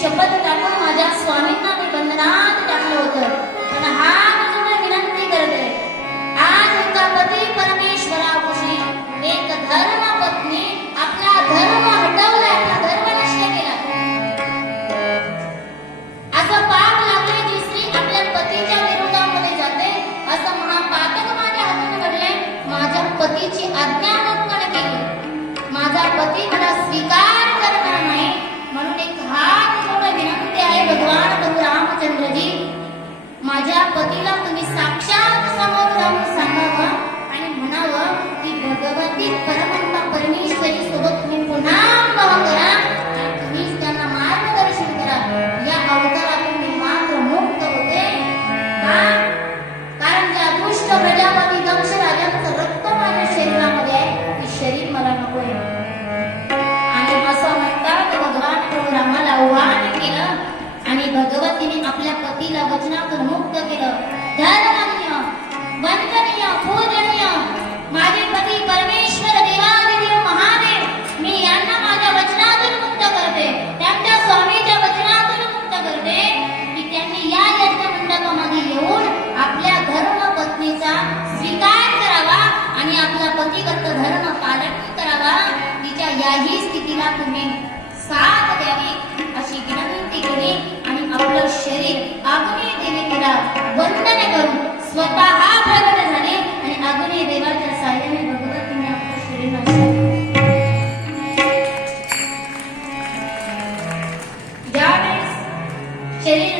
शपथ टाकून माझ्या स्वामींना मी वंदना पतीला पतीला वचनातून मुक्त केलं. धर्मनीय वंदनीय पूजनीय माझे पती परमेश्वर देवादिदेव महादेव मी यांना माझ्या वचनातून मुक्त करते. त्यांच्या स्वामीच्या वचनातून मुक्त करते. की त्यांनी या यज्ञ मंडपामध्ये येऊन आपल्या धर्म पत्नीचा स्वीकार करावा आणि आपला पतिगत धर्म पालन करावा. तिच्या याही स्थितीला तुम्ही साथ द्यावी अशी विनंती केली आणि आपलं शरीर देवीला वंदन करून स्वतः प्रगट झाले आणि आग्नेय देवाच्या साह्याने भगवतीने आपलं शरीर ज्यावेळेस शरीर